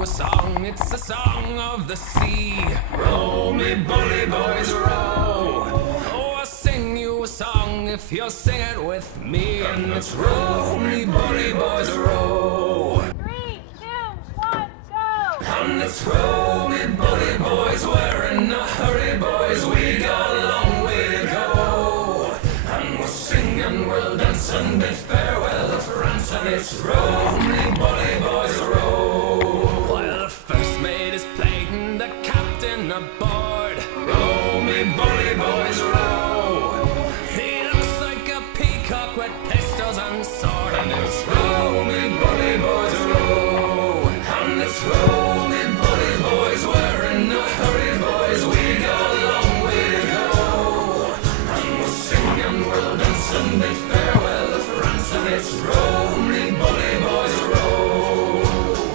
you a song, it's the song of the sea. Row me bully boys row. Oh, I'll sing you a song if you'll sing it with me. And it's row me bully boys row. 3, 2, 1, go! And it's row me bully boys, we're in a hurry boys, we got a long way to go. And we'll sing and we'll dance and bid farewell to France. And it's row me bully boys row. While the first mate is playing the captain aboard, row me bully boys row. He looks like a peacock with pistols and sword. And it's row me bully boys row. And it's row me bully boys, we're in a hurry boys, we got a long way to go. And we'll sing and we'll dance and bid farewell to France. And it's row me bully boys row.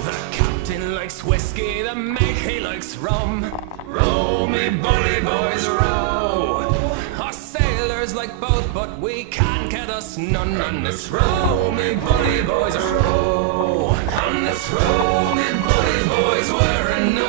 The captain likes whiskey, the mate he likes rum. Row me bully boys row. Our sailors like both, but we can't get us none. And it's row me bully boys row. And it's row me bully boys, we're in a